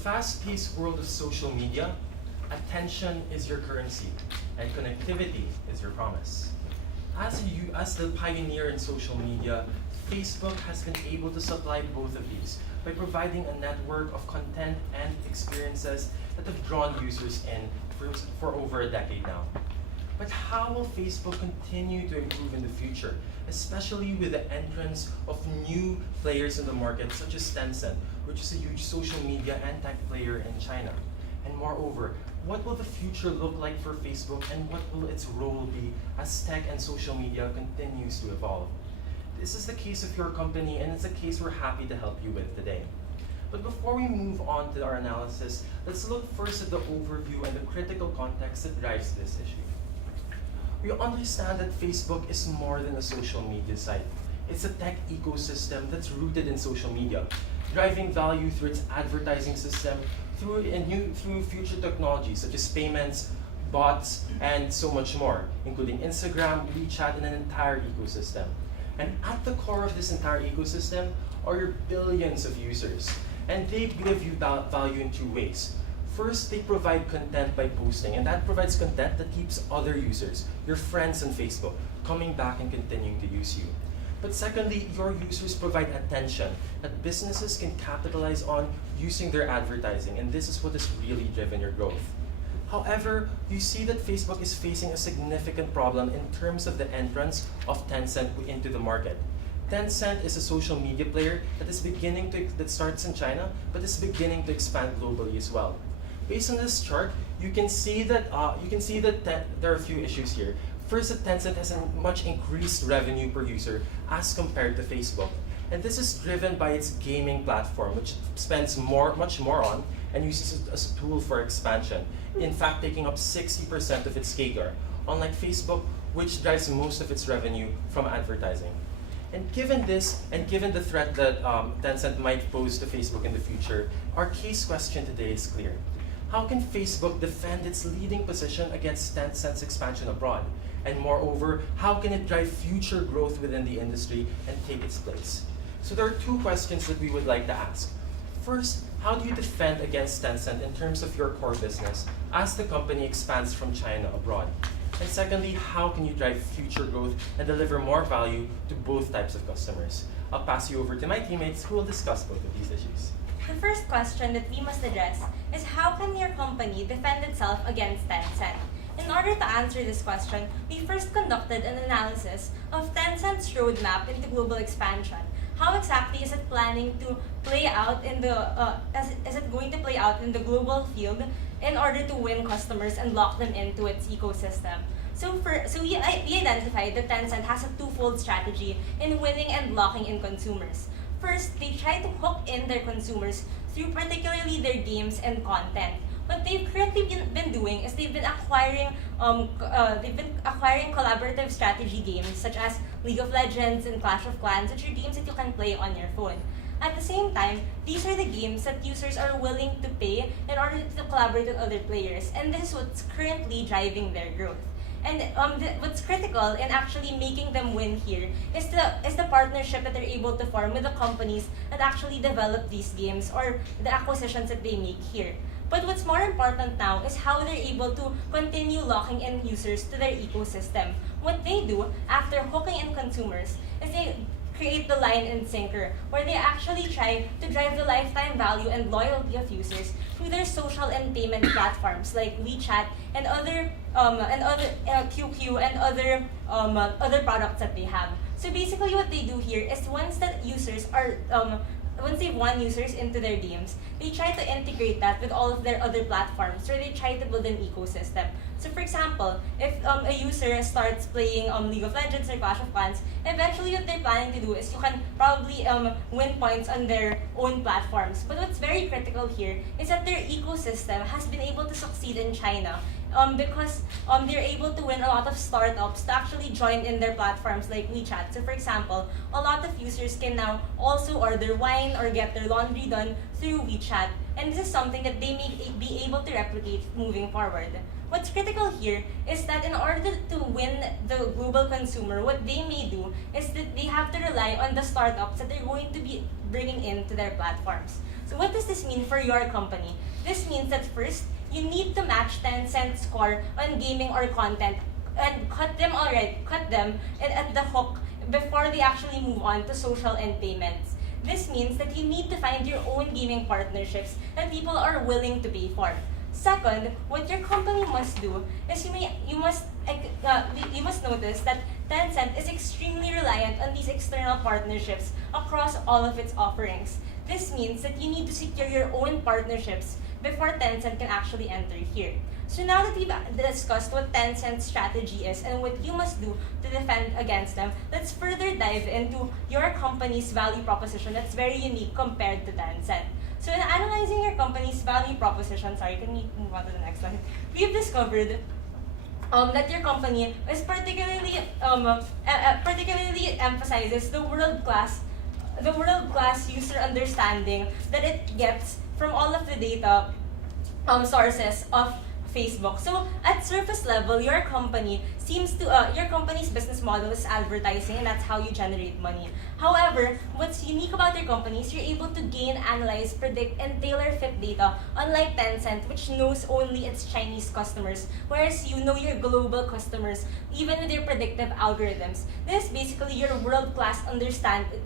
fast-paced world of social media, attention is your currency, and connectivity is your promise. As the pioneer in social media, Facebook has been able to supply both of these by providing a network of content and experiences that have drawn users in for over a decade now. But how will Facebook continue to improve in the future, especially with the entrance of new players in the market such as Tencent, which is a huge social media and tech player in China? And moreover, what will the future look like for Facebook, and what will its role be as tech and social media continues to evolve? This is the case of your company, and it's a case we're happy to help you with today. But before we move on to our analysis, let's look first at the overview and the critical context that drives this issue. We understand that Facebook is more than a social media site. It's a tech ecosystem that's rooted in social media, driving value through its advertising system, through future technologies such as payments, bots, and so much more, including Instagram, WeChat, and an entire ecosystem. And at the core of this entire ecosystem are your billions of users. And they give you value in two ways. First, they provide content by posting, and that provides content that keeps other users, your friends on Facebook, coming back and continuing to use you. But secondly, your users provide attention that businesses can capitalize on using their advertising, and this is what has really driven your growth. However, you see that Facebook is facing a significant problem in terms of the entrance of Tencent into the market. Tencent is a social media player that starts in China, but is beginning to expand globally as well. Based on this chart, you can see that there are a few issues here. First, that Tencent has a much increased revenue per user as compared to Facebook. And this is driven by its gaming platform, which spends much more on and uses it as a tool for expansion. In fact, taking up 60% of its CAGR, unlike Facebook, which drives most of its revenue from advertising. And given this, and given the threat that Tencent might pose to Facebook in the future, our case question today is clear. How can Facebook defend its leading position against Tencent's expansion abroad? And moreover, how can it drive future growth within the industry and take its place? So there are two questions that we would like to ask. First, how do you defend against Tencent in terms of your core business as the company expands from China abroad? And secondly, how can you drive future growth and deliver more value to both types of customers? I'll pass you over to my teammates who will discuss both of these issues. The first question that we must address is how can your company defend itself against Tencent? In order to answer this question, we first conducted an analysis of Tencent's roadmap into global expansion. How exactly is it planning to play out in the is it going to play out in the global field in order to win customers and lock them into its ecosystem? So we identified that Tencent has a twofold strategy in winning and locking in consumers. First, they try to hook in their consumers through particularly their games and content. What they've currently been doing is they've been acquiring collaborative strategy games such as League of Legends and Clash of Clans, which are games that you can play on your phone. At the same time, these are the games that users are willing to pay in order to collaborate with other players, and this is what's currently driving their growth. And what's critical in actually making them win here is the partnership that they're able to form with the companies that actually develop these games or the acquisitions that they make here. But what's more important now is how they're able to continue locking in users to their ecosystem. What they do after hooking in consumers is they create the line and sinker, where they actually try to drive the lifetime value and loyalty of users through their social and payment platforms like WeChat and other QQ and other products that they have. So basically, what they do here is once they've won users into their games, they try to integrate that with all of their other platforms, where they try to build an ecosystem. So for example, if a user starts playing League of Legends or Clash of Clans, eventually what they're planning to do is you can probably win points on their own platforms. But what's very critical here is that their ecosystem has been able to succeed in China because they're able to win a lot of startups to actually join in their platforms like WeChat. So for example, a lot of users can now also order wine or get their laundry done through WeChat. And this is something that they may be able to replicate moving forward. What's critical here is that in order to win the global consumer, what they may do is that they have to rely on the startups that they're going to be bringing into their platforms. So what does this mean for your company? This means that first, you need to match Tencent's score on gaming or content and cut them at the hook before they actually move on to social and payments. This means that you need to find your own gaming partnerships that people are willing to pay for. Second, what your company must do is you must notice that Tencent is extremely reliant on these external partnerships across all of its offerings. This means that you need to secure your own partnerships before Tencent can actually enter here. So now that we've discussed what Tencent's strategy is and what you must do to defend against them, let's further dive into your company's value proposition that's very unique compared to Tencent. So in analyzing your company's value proposition, can we move on to the next slide? We've discovered that your company is particularly emphasizes the world-class user understanding that it gets from all of the data sources of Facebook. So at surface level, your company's business model is advertising, and that's how you generate money. However, what's unique about your company is you're able to gain, analyze, predict, and tailor fit data, unlike Tencent, which knows only its Chinese customers, whereas you know your global customers, even with your predictive algorithms. This is basically your world-class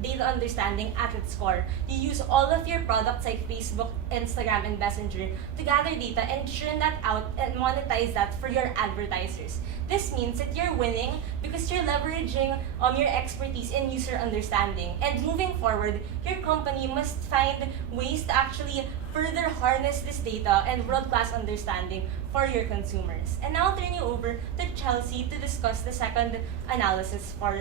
data understanding at its core. You use all of your products like Facebook, Instagram, and Messenger to gather data and churn that out and monetize that for your advertisers. This means that you're winning because you're leveraging your expertise in user understanding. And moving forward, your company must find ways to actually further harness this data and world-class understanding for your consumers. And now I'll turn you over to Chelsea to discuss the second analysis for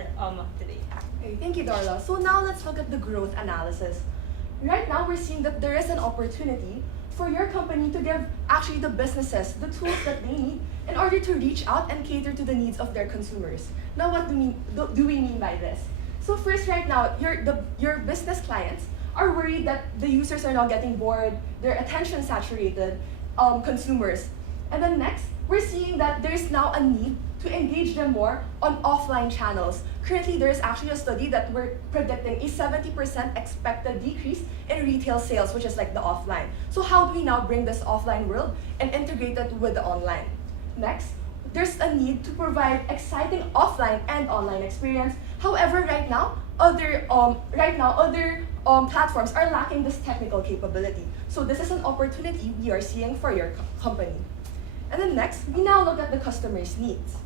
today. Okay, thank you, Darla. So now let's look at the growth analysis. Right now, we're seeing that there is an opportunity for your company to give actually the businesses the tools that they need in order to reach out and cater to the needs of their consumers. Now, what do we mean by this? So first, right now, your business clients are worried that the users are now getting bored, they're attention-saturated consumers. And then next, we're seeing that there's now a need to engage them more on offline channels. Currently, there is actually a study that we're predicting a 70% expected decrease in retail sales, which is like the offline. So how do we now bring this offline world and integrate it with the online? Next, there's a need to provide exciting offline and online experience. However, right now, other platforms are lacking this technical capability. So this is an opportunity we are seeing for your company. And then next, we now look at the customer's needs.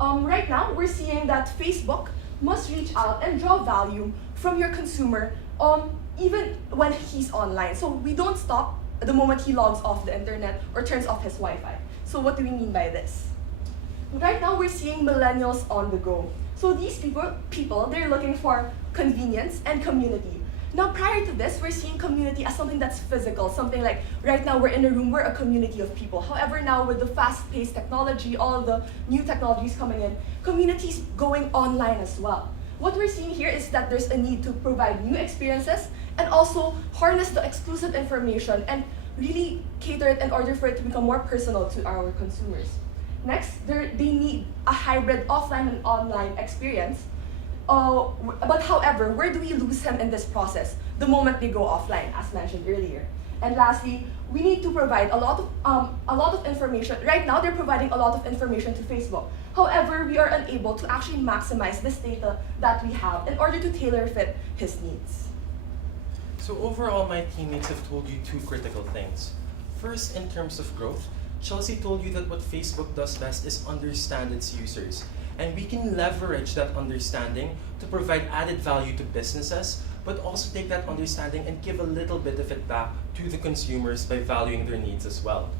Right now, we're seeing that Facebook must reach out and draw value from your consumer even when he's online. So we don't stop the moment he logs off the internet or turns off his Wi-Fi. So what do we mean by this? Right now, we're seeing millennials on the go. So these people, they're looking for convenience and community. Now, prior to this, we're seeing community as something that's physical, something like right now we're in a room, we're a community of people. However, now with the fast-paced technology, all the new technologies coming in, communities going online as well. What we're seeing here is that there's a need to provide new experiences and also harness the exclusive information and really cater it in order for it to become more personal to our consumers. Next, they need a hybrid offline and online experience. But however, where do we lose them in this process? The moment they go offline, as mentioned earlier. And lastly, we need to provide a lot of information. Right now, they're providing a lot of information to Facebook. However, we are unable to actually maximize this data that we have in order to tailor fit his needs. So overall, my teammates have told you two critical things. First, in terms of growth, Chelsea told you that what Facebook does best is understand its users. And we can leverage that understanding to provide added value to businesses, but also take that understanding and give a little bit of it back to the consumers by valuing their needs as well.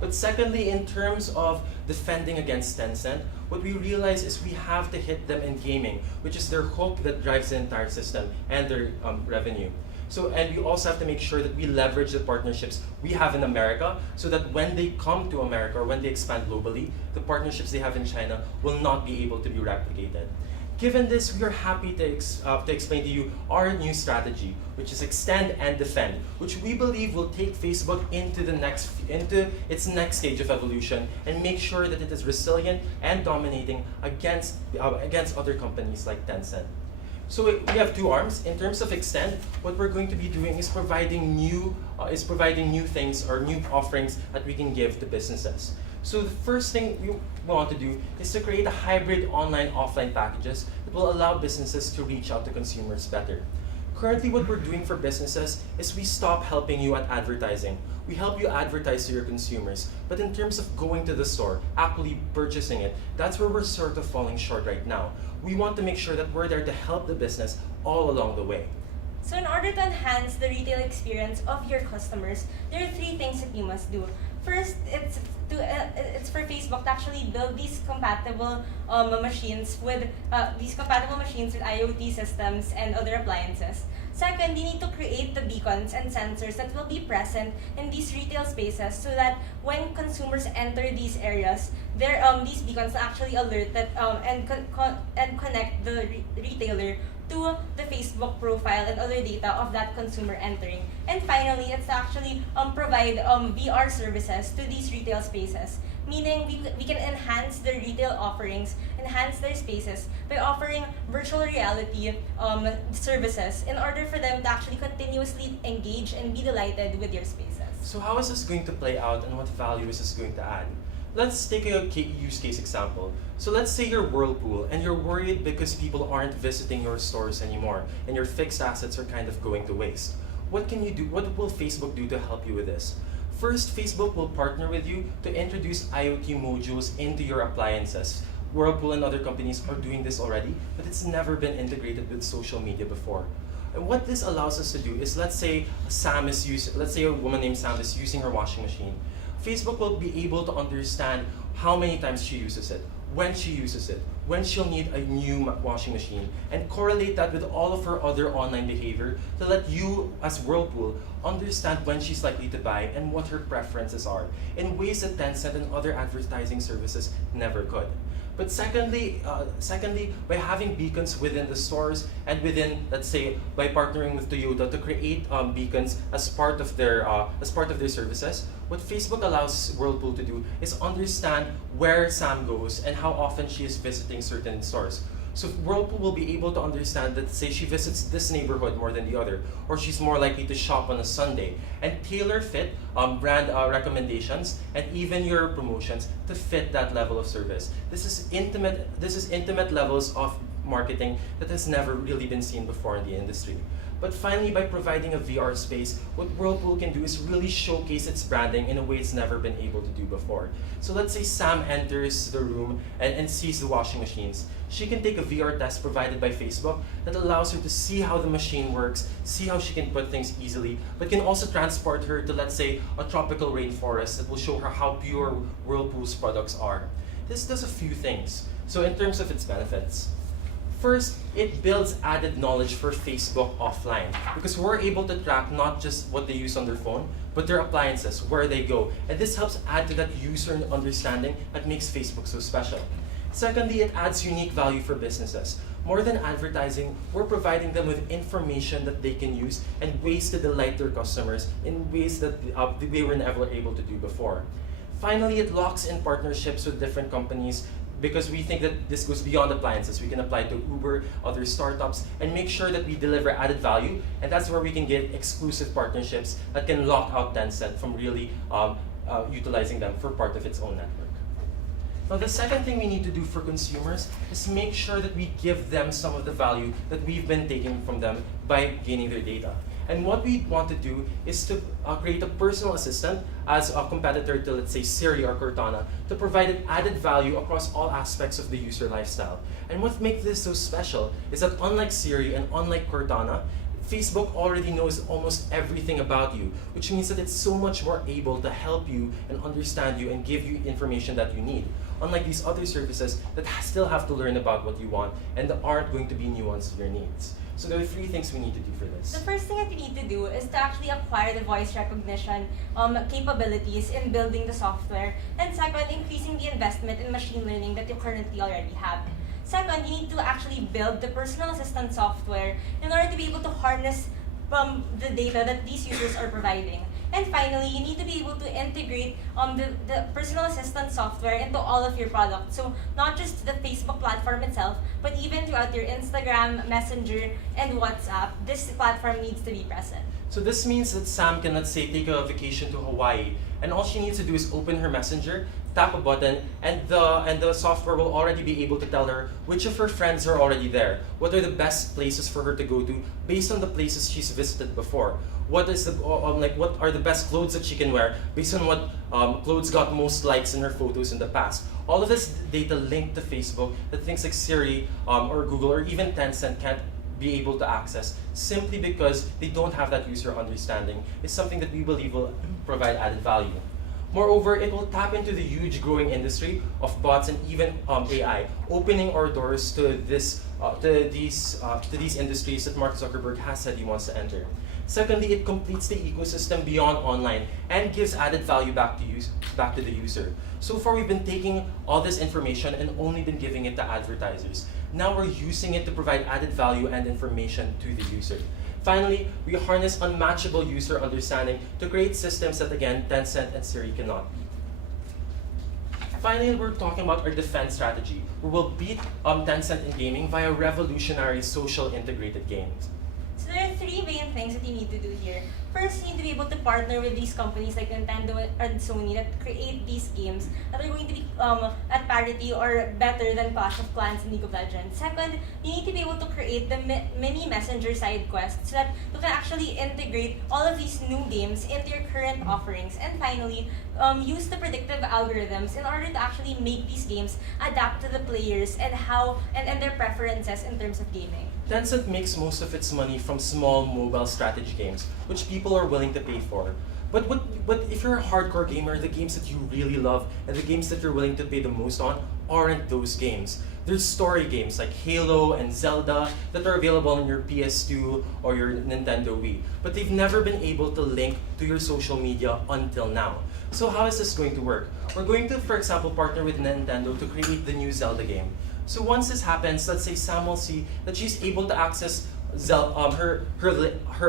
But secondly, in terms of defending against Tencent, what we realize is we have to hit them in gaming, which is their hook that drives the entire system and their revenue. So, and we also have to make sure that we leverage the partnerships we have in America so that when they come to America or when they expand globally, the partnerships they have in China will not be able to be replicated. Given this, we are happy to explain to you our new strategy, which is extend and defend, which we believe will take Facebook into its next stage of evolution and make sure that it is resilient and dominating against other companies like Tencent. So we have two arms. In terms of extend, what we're going to be doing is providing new things or new offerings that we can give to businesses. So the first thing we want to do is to create a hybrid online-offline packages that will allow businesses to reach out to consumers better. Currently, what we're doing for businesses is we stop helping you at advertising. We help you advertise to your consumers. But in terms of going to the store, actually purchasing it, that's where we're sort of falling short right now. We want to make sure that we're there to help the business all along the way. So in order to enhance the retail experience of your customers, there are three things that you must do. First, it's for Facebook to actually build these compatible machines with IoT systems and other appliances. Second, you need to create the beacons and sensors that will be present in these retail spaces so that when consumers enter these areas, these beacons actually alert that and connect the retailer to the Facebook profile and other data of that consumer entering. And finally, it's to actually provide VR services to these retail spaces, meaning we can enhance their retail offerings, enhance their spaces by offering virtual reality services in order for them to actually continuously engage and be delighted with your spaces. So how is this going to play out and what value is this going to add? Let's take a use case example. So let's say you're Whirlpool and you're worried because people aren't visiting your stores anymore and your fixed assets are kind of going to waste. What can you do? What will Facebook do to help you with this? First, Facebook will partner with you to introduce IoT modules into your appliances. Whirlpool and other companies are doing this already, but it's never been integrated with social media before. And what this allows us to do is, let's say a woman named Sam is using her washing machine. Facebook will be able to understand how many times she uses it, when she uses it, when she'll need a new washing machine, and correlate that with all of her other online behavior to let you, as Whirlpool, understand when she's likely to buy and what her preferences are, in ways that Tencent and other advertising services never could. But secondly, by having beacons within the stores and within, let's say, by partnering with Toyota to create beacons as part of their services, what Facebook allows Whirlpool to do is understand where Sam goes and how often she is visiting certain stores. So Whirlpool will be able to understand that, say, she visits this neighborhood more than the other, or she's more likely to shop on a Sunday, and tailor fit brand recommendations and even your promotions to fit that level of service. This is intimate levels of marketing that has never really been seen before in the industry. But finally, by providing a VR space, what Whirlpool can do is really showcase its branding in a way it's never been able to do before. So let's say Sam enters the room and sees the washing machines. She can take a VR test provided by Facebook that allows her to see how the machine works, see how she can put things easily, but can also transport her to, let's say, a tropical rainforest that will show her how pure Whirlpool's products are. This does a few things. So in terms of its benefits, first, it builds added knowledge for Facebook offline because we're able to track not just what they use on their phone, but their appliances, where they go. And this helps add to that user understanding that makes Facebook so special. Secondly, it adds unique value for businesses. More than advertising, we're providing them with information that they can use and ways to delight their customers in ways that they were never able to do before. Finally, it locks in partnerships with different companies because we think that this goes beyond appliances. We can apply to Uber, other startups, and make sure that we deliver added value, and that's where we can get exclusive partnerships that can lock out Tencent from really utilizing them for part of its own network. Now, the second thing we need to do for consumers is make sure that we give them some of the value that we've been taking from them by gaining their data. And what we want to do is to create a personal assistant as a competitor to, let's say, Siri or Cortana, to provide added value across all aspects of the user lifestyle. And what makes this so special is that unlike Siri and unlike Cortana, Facebook already knows almost everything about you, which means that it's so much more able to help you and understand you and give you information that you need. Unlike these other services that still have to learn about what you want and aren't going to be nuanced to your needs. So there are three things we need to do for this. The first thing that you need to do is to actually acquire the voice recognition capabilities in building the software. And second, increasing the investment in machine learning that you currently already have. Second, you need to actually build the personal assistant software in order to be able to harness the data that these users are providing. And finally, you need to be able to integrate the personal assistant software into all of your products. So not just the Facebook platform itself, but even throughout your Instagram, Messenger, and WhatsApp, this platform needs to be present. So this means that Sam can, let's say, take a vacation to Hawaii, and all she needs to do is open her messenger, tap a button, and the software will already be able to tell her which of her friends are already there, what are the best places for her to go to based on the places she's visited before. What are the best clothes that she can wear based on what clothes got most likes in her photos in the past. All of this data linked to Facebook that things like Siri or Google or even Tencent can't be able to access simply because they don't have that user understanding is something that we believe will provide added value. Moreover, it will tap into the huge growing industry of bots and even AI, opening our doors to these industries that Mark Zuckerberg has said he wants to enter. Secondly, it completes the ecosystem beyond online and gives added value back to the user. So far, we've been taking all this information and only been giving it to advertisers. Now we're using it to provide added value and information to the user. Finally, we harness unmatchable user understanding to create systems that, again, Tencent and Siri cannot beat. Finally, we're talking about our defense strategy, where we'll beat Tencent in gaming via revolutionary social integrated games. So there are three main things that you need to do here. First, you need to be able to partner with these companies like Nintendo and Sony that create these games that are going to be at parity or better than Clash of Clans and League of Legends. Second, you need to be able to create the mini messenger side quests so that you can actually integrate all of these new games into your current offerings. And finally, use the predictive algorithms in order to actually make these games adapt to the players and their preferences in terms of gaming. Tencent makes most of its money from small mobile strategy games, which people are willing to pay for. But if you're a hardcore gamer, the games that you really love and the games that you're willing to pay the most on aren't those games. There's story games like Halo and Zelda that are available on your PS2 or your Nintendo Wii, but they've never been able to link to your social media until now. So how is this going to work? We're going to, for example, partner with Nintendo to create the new Zelda game. So once this happens, let's say Sam will see that she's able to access her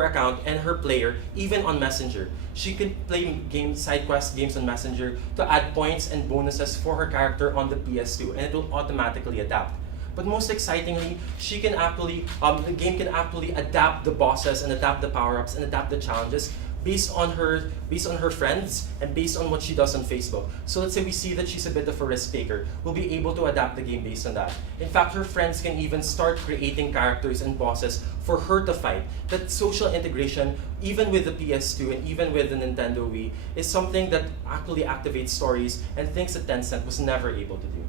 account and her player even on Messenger. She can play side quest games on Messenger to add points and bonuses for her character on the PS2, and it will automatically adapt. But most excitingly, she can the game can actually adapt the bosses and adapt the power-ups and adapt the challenges based on her friends and based on what she does on Facebook. So let's say we see that she's a bit of a risk taker. We'll be able to adapt the game based on that. In fact, her friends can even start creating characters and bosses for her to fight. That social integration, even with the PS2 and even with the Nintendo Wii, is something that actually activates stories and things that Tencent was never able to do.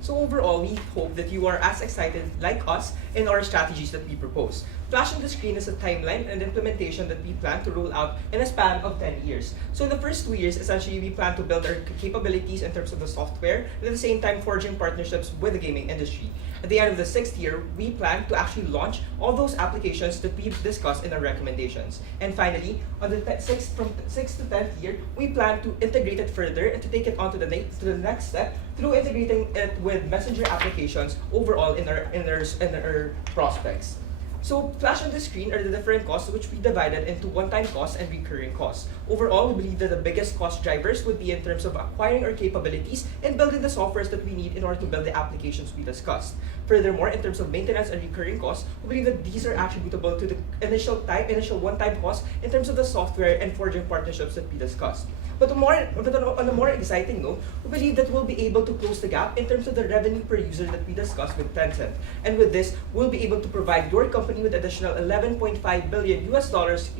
So overall, we hope that you are as excited like us in our strategies that we propose. Flash on the screen is a timeline and implementation that we plan to roll out in a span of 10 years. So in the first 2 years, essentially, we plan to build our capabilities in terms of the software, and at the same time forging partnerships with the gaming industry. At the end of the 6th year, we plan to actually launch all those applications that we've discussed in our recommendations. And finally, on the from 6th to 10th year, we plan to integrate it further and to take it on to the next step through integrating it with messenger applications overall in our prospects. So flash on the screen are the different costs which we divided into one-time costs and recurring costs. Overall, we believe that the biggest cost drivers would be in terms of acquiring our capabilities and building the softwares that we need in order to build the applications we discussed. Furthermore, in terms of maintenance and recurring costs, we believe that these are attributable to the initial one-time cost in terms of the software and forging partnerships that we discussed. But on a more exciting note, we believe that we'll be able to close the gap in terms of the revenue per user that we discussed with Tencent. And with this, we'll be able to provide your company with additional $11.5 billion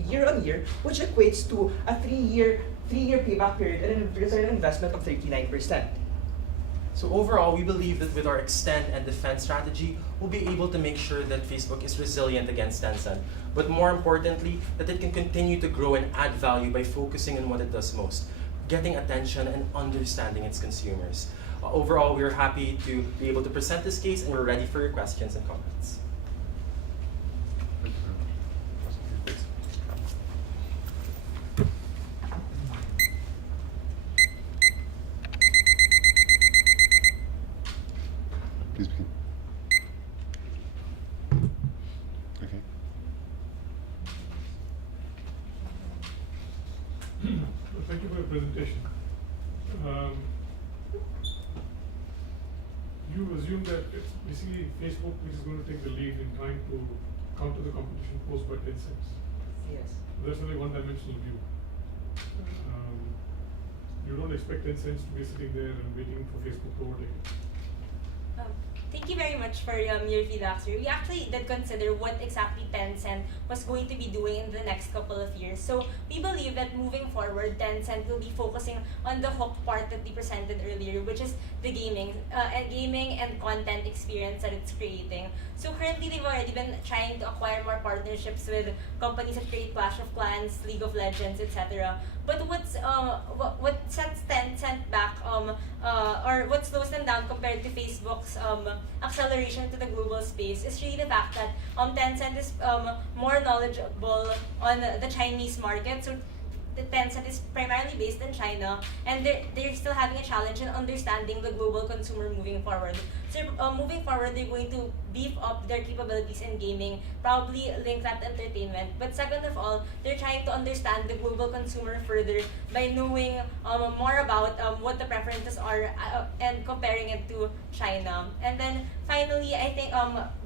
year on year, which equates to a three-year payback period and a return on investment of 39%. So overall, we believe that with our extend and defend strategy, we'll be able to make sure that Facebook is resilient against Tencent, but more importantly, that it can continue to grow and add value by focusing on what it does most, getting attention and understanding its consumers. Overall, we're happy to be able to present this case, and we're ready for your questions and comments. Please begin. basically Facebook which is going to take the lead in trying to counter the competition posed by Tencent. Yes. That's only one-dimensional view. You don't expect Tencent to be sitting there and waiting for Facebook to overtake it. Thank you very much for your feedback, sir. We actually did consider what exactly Tencent was going to be doing in the next couple of years. So we believe that moving forward, Tencent will be focusing on the hook part that we presented earlier, which is the gaming and content experience that it's creating. So currently, they've already been trying to acquire more partnerships with companies that create Clash of Clans, League of Legends, etc. But what sets Tencent back, or what slows them down compared to Facebook's acceleration to the global space is really the fact that Tencent is more knowledgeable on the Chinese market. So the Tencent is primarily based in China, and they're still having a challenge in understanding the global consumer moving forward. So moving forward, they're going to beef up their capabilities in gaming, probably link that to entertainment. But second of all, they're trying to understand the global consumer further by knowing more about what the preferences are and comparing it to China. And then finally, I think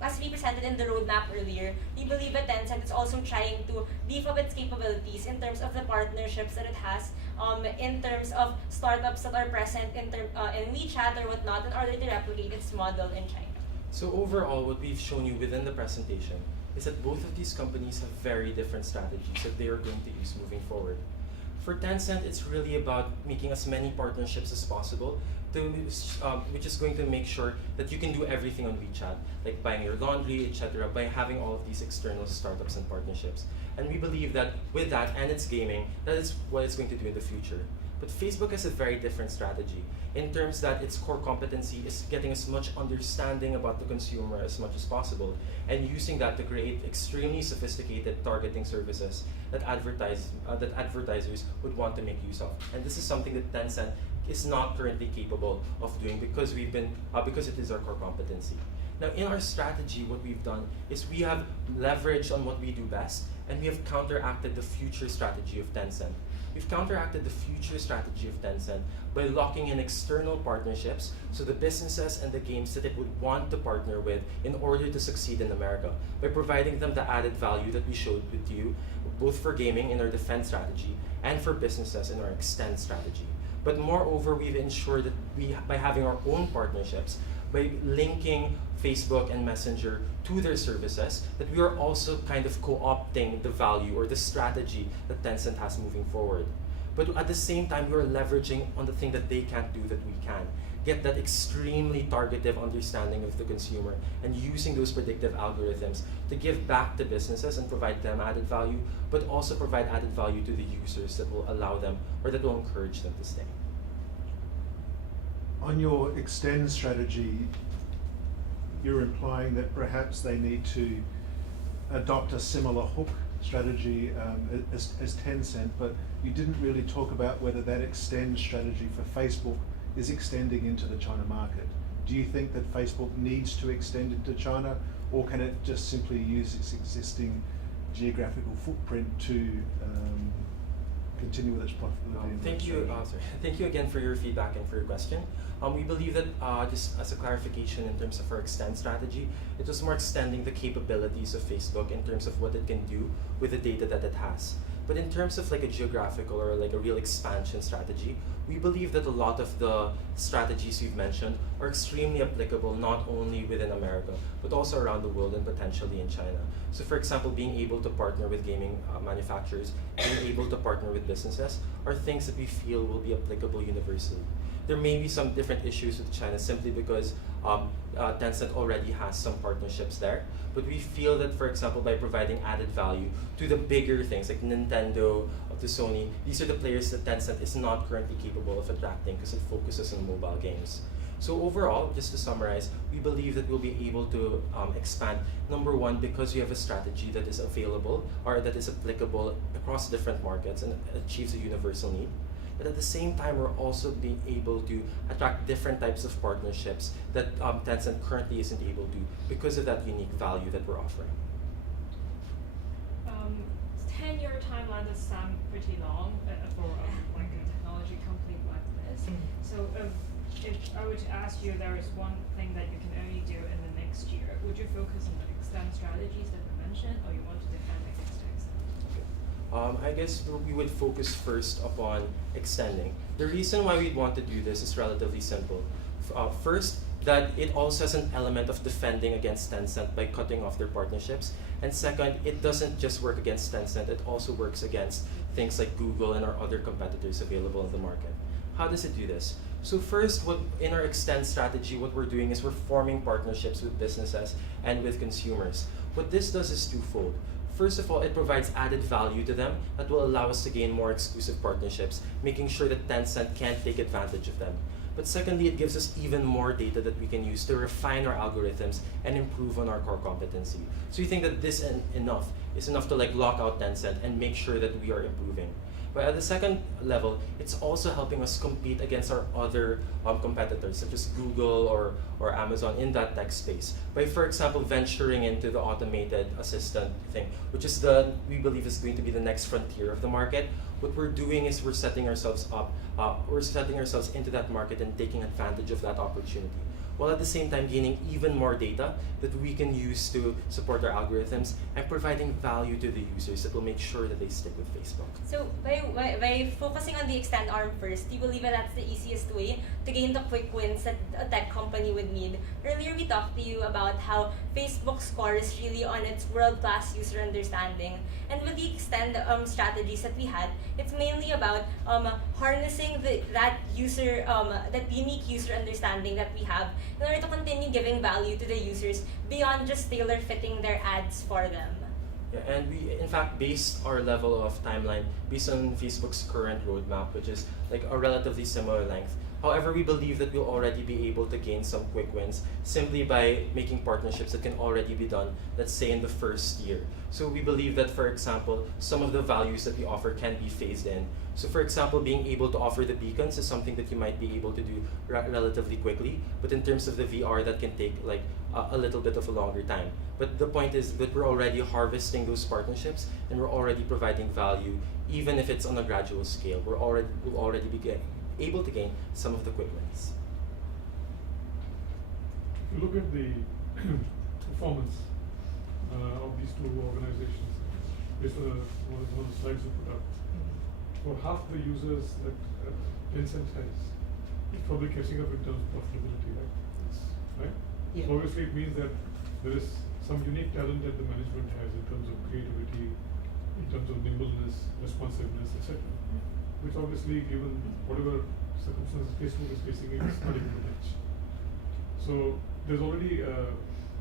as we presented in the roadmap earlier, we believe that Tencent is also trying to beef up its capabilities in terms of the partnerships that it has, in terms of startups that are present in WeChat or whatnot, in order to replicate its model in China. So overall, what we've shown you within the presentation is that both of these companies have very different strategies that they are going to use moving forward. For Tencent, it's really about making as many partnerships as possible, which is going to make sure that you can do everything on WeChat, like buying your laundry, etc., by having all of these external startups and partnerships. And we believe that with that and its gaming, that is what it's going to do in the future. But Facebook has a very different strategy in terms that its core competency is getting as much understanding about the consumer as much as possible and using that to create extremely sophisticated targeting services that advertisers would want to make use of. And this is something that Tencent is not currently capable of doing because it is our core competency. Now, in our strategy, what we've done is we have leveraged on what we do best, and we have counteracted the future strategy of Tencent. We've counteracted the future strategy of Tencent by locking in external partnerships, so the businesses and the games that it would want to partner with in order to succeed in America, by providing them the added value that we showed with you, both for gaming in our defense strategy and for businesses in our extend strategy. But moreover, we've ensured that by having our own partnerships, by linking Facebook and Messenger to their services, that we are also kind of co-opting the value or the strategy that Tencent has moving forward. But at the same time, we are leveraging on the thing that they can't do that we can. Get that extremely targeted understanding of the consumer and using those predictive algorithms to give back to businesses and provide them added value, but also provide added value to the users that will allow them or that will encourage them to stay. On your extend strategy, you're implying that perhaps they need to adopt a similar hook strategy as Tencent, but you didn't really talk about whether that extend strategy for Facebook is extending into the China market. Do you think that Facebook needs to extend into China, or can it just simply use its existing geographical footprint to continue with its profitability? Thank you again for your feedback and for your question. We believe that just as a clarification in terms of our extend strategy, it was more extending the capabilities of Facebook in terms of what it can do with the data that it has. But in terms of like a geographical or like a real expansion strategy, we believe that a lot of the strategies we've mentioned are extremely applicable not only within America, but also around the world and potentially in China. So for example, being able to partner with gaming manufacturers, being able to partner with businesses are things that we feel will be applicable universally. There may be some different issues with China simply because Tencent already has some partnerships there. But we feel that, for example, by providing added value to the bigger things like Nintendo, to Sony, these are the players that Tencent is not currently capable of attracting because it focuses on mobile games. So overall, just to summarize, we believe that we'll be able to expand, number one, because we have a strategy that is available or that is applicable across different markets and achieves a universal need. But at the same time, we're also being able to attract different types of partnerships that Tencent currently isn't able to because of that unique value that we're offering. 10-year timeline does sound pretty long for like a technology company like this. So if I were to ask you, there is one thing that you can only do in the would you focus on the extend strategies that we mentioned, or you want to defend against the extend? I guess we would focus first upon extending. The reason why we'd want to do this is relatively simple. First, that it also has an element of defending against Tencent by cutting off their partnerships. And second, it doesn't just work against Tencent, it also works against things like Google and our other competitors available in the market. How does it do this? So first, in our extend strategy, what we're doing is we're forming partnerships with businesses and with consumers. What this does is twofold. First of all, it provides added value to them that will allow us to gain more exclusive partnerships, making sure that Tencent can't take advantage of them. But secondly, it gives us even more data that we can use to refine our algorithms and improve on our core competency. So we think that this is enough to lock out Tencent and make sure that we are improving. But at the second level, it's also helping us compete against our other competitors, such as Google or Amazon in that tech space. By, for example, venturing into the automated assistant thing, which is we believe is going to be the next frontier of the market. What we're doing is we're setting ourselves into that market and taking advantage of that opportunity, while at the same time gaining even more data that we can use to support our algorithms and providing value to the users that will make sure that they stick with Facebook. So by focusing on the extend arm first, do you believe that that's the easiest way to gain the quick wins that a tech company would need? Earlier we talked to you about how Facebook's core is really on its world-class user understanding. And with the extend strategies that we had, it's mainly about harnessing that unique user understanding that we have in order to continue giving value to the users beyond just tailor-fitting their ads for them. Yeah, and we, in fact, based our level of timeline based on Facebook's current roadmap, which is a relatively similar length. However, we believe that we'll already be able to gain some quick wins simply by making partnerships that can already be done, let's say, in the first year. So we believe that, for example, some of the values that we offer can be phased in. So for example, being able to offer the beacons is something that you might be able to do relatively quickly, but in terms of the VR, that can take a little bit of a longer time. But the point is that we're already harvesting those partnerships and we're already providing value, even if it's on a gradual scale. We'll already be able to gain some of the quick wins. If you look at the performance of these two organizations, based on one of the slides you put up, for half the users that Tencent has, it's probably catching up in terms of profitability, right? Right? Yeah. So obviously it means that there is some unique talent that the management has in terms of creativity, in terms of nimbleness, responsiveness, etc. Which obviously, given whatever circumstances Facebook is facing, it's not able to match. So there's already a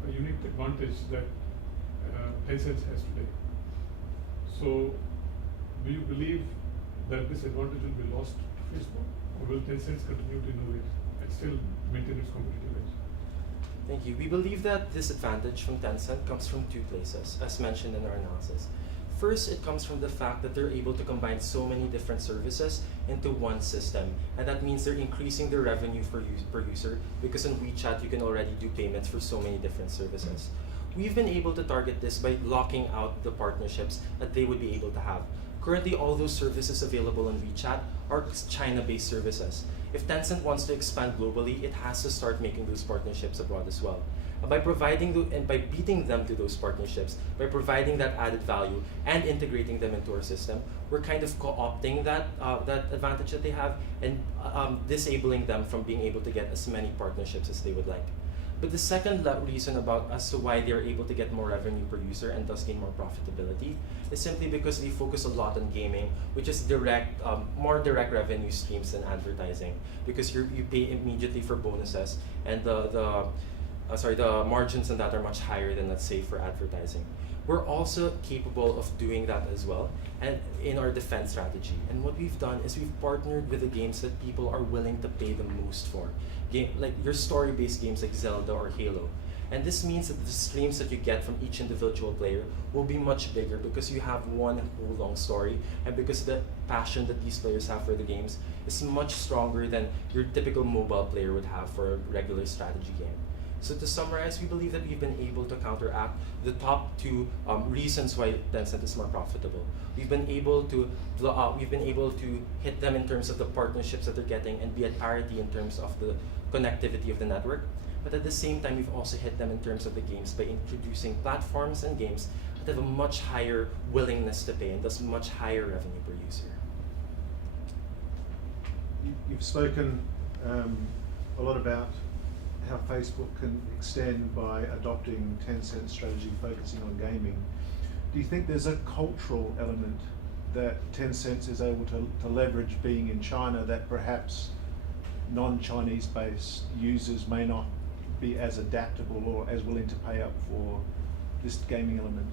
unique advantage that Tencent has today. So do you believe that this advantage will be lost to Facebook, or will Tencent continue to innovate and still maintain its competitive edge? Thank you. We believe that this advantage from Tencent comes from two places, as mentioned in our analysis. First, it comes from the fact that they're able to combine so many different services into one system. And that means they're increasing their revenue per user, because on WeChat, you can already do payments for so many different services. We've been able to target this by locking out the partnerships that they would be able to have. Currently, all those services available on WeChat are China-based services. If Tencent wants to expand globally, it has to start making those partnerships abroad as well. By beating them to those partnerships, by providing that added value and integrating them into our system, we're kind of co-opting that advantage that they have and disabling them from being able to get as many partnerships as they would like. But the second reason as to why they're able to get more revenue per user and thus gain more profitability is simply because they focus a lot on gaming, which is more direct revenue streams than advertising, because you pay immediately for bonuses, and the margins on that are much higher than, let's say, for advertising. We're also capable of doing that as well, and in our defense strategy. And what we've done is we've partnered with the games that people are willing to pay the most for. Like your story-based games like Zelda or Halo. And this means that the streams that you get from each individual player will be much bigger because you have one whole long story, and because the passion that these players have for the games is much stronger than your typical mobile player would have for a regular strategy game. So to summarize, we believe that we've been able to counteract the top two reasons why Tencent is more profitable. We've been able to hit them in terms of the partnerships that they're getting and be at parity in terms of the connectivity of the network. But at the same time, we've also hit them in terms of the games by introducing platforms and games that have a much higher willingness to pay and thus much higher revenue per user. You've spoken a lot about how Facebook can extend by adopting Tencent's strategy focusing on gaming. Do you think there's a cultural element that Tencent is able to leverage being in China that perhaps non-Chinese based users may not be as adaptable or as willing to pay up for this gaming element?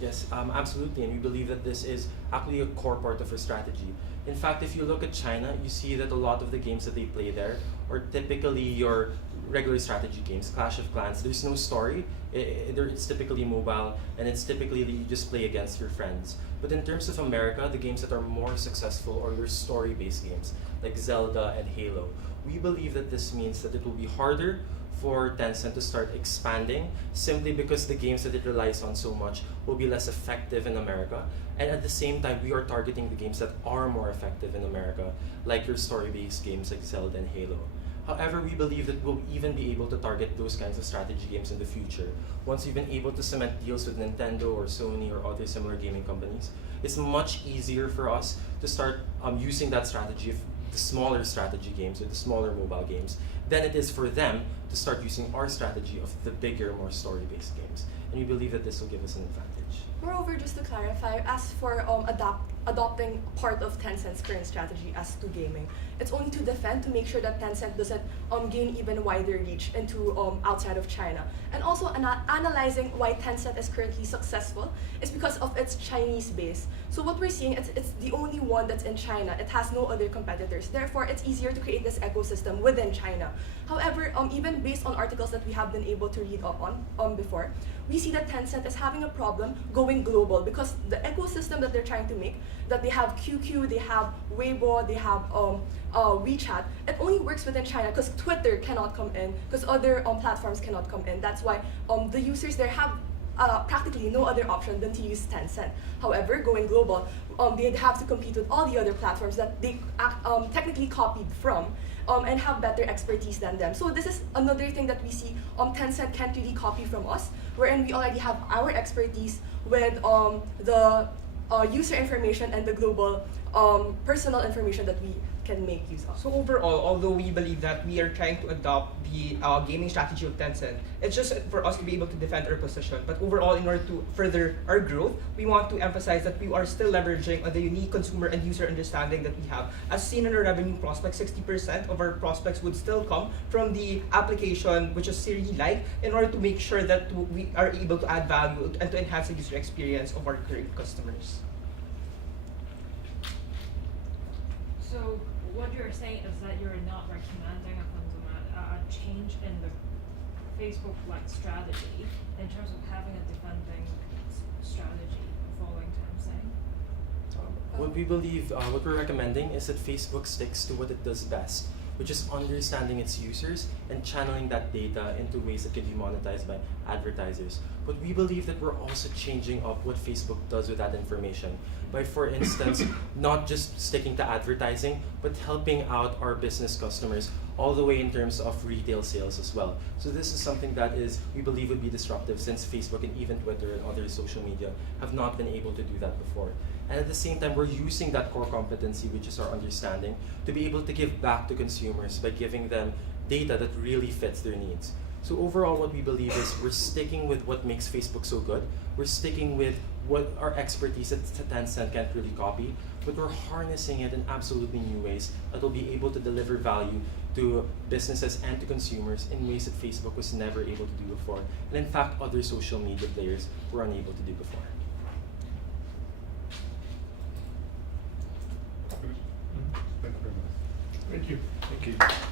Yes, absolutely, and we believe that this is actually a core part of our strategy. In fact, if you look at China, you see that a lot of the games that they play there are typically your regular strategy games, Clash of Clans. There's no story, it's typically mobile, and it's typically that you just play against your friends. But in terms of America, the games that are more successful are your story-based games, like Zelda and Halo. We believe that this means that it will be harder for Tencent to start expanding simply because the games that it relies on so much will be less effective in America. And at the same time, we are targeting the games that are more effective in America, like your story-based games like Zelda and Halo. However, we believe that we'll even be able to target those kinds of strategy games in the future. Once we've been able to cement deals with Nintendo or Sony or other similar gaming companies, it's much easier for us to start using that strategy of the smaller strategy games or the smaller mobile games than it is for them to start using our strategy of the bigger, more story-based games. And we believe that this will give us an advantage. Moreover, just to clarify, as for adopting part of Tencent's current strategy as to gaming, it's only to defend, to make sure that Tencent doesn't gain even wider reach into outside of China. And also analyzing why Tencent is currently successful is because of its Chinese base. So what we're seeing, it's the only one that's in China. It has no other competitors. Therefore, it's easier to create this ecosystem within China. However, even based on articles that we have been able to read up on before, we see that Tencent is having a problem going global because the ecosystem that they're trying to make, that they have QQ, they have Weibo, they have WeChat, it only works within China because Twitter cannot come in, because other platforms cannot come in. That's why the users there have practically no other option than to use Tencent. However, going global, they'd have to compete with all the other platforms that they technically copied from and have better expertise than them. So this is another thing that we see Tencent can't really copy from us, wherein we already have our expertise with the user information and the global personal information that we can make use of. So overall, although we believe that we are trying to adopt the gaming strategy of Tencent, it's just for us to be able to defend our position. But overall, in order to further our growth, we want to emphasize that we are still leveraging on the unique consumer and user understanding that we have. As seen in our revenue prospects, 60% of our prospects would still come from the application, which is Siri-like, in order to make sure that we are able to add value and to enhance the user experience of our current customers. So what you're saying is that you're not recommending a change in the Facebook-like strategy in terms of having a defending strategy following Tencent? What we believe, what we're recommending is that Facebook sticks to what it does best, which is understanding its users and channeling that data into ways that can be monetized by advertisers. But we believe that we're also changing up what Facebook does with that information by, for instance, not just sticking to advertising, but helping out our business customers all the way in terms of retail sales as well. So this is something that we believe would be disruptive, since Facebook and even Twitter and other social media have not been able to do that before. And at the same time, we're using that core competency, which is our understanding, to be able to give back to consumers by giving them data that really fits their needs. So overall, what we believe is we're sticking with what makes Facebook so good. We're sticking with what our expertise that Tencent can't really copy, but we're harnessing it in absolutely new ways that will be able to deliver value to businesses and to consumers in ways that Facebook was never able to do before, and in fact other social media players were unable to do before. Thank you very much. Thank you.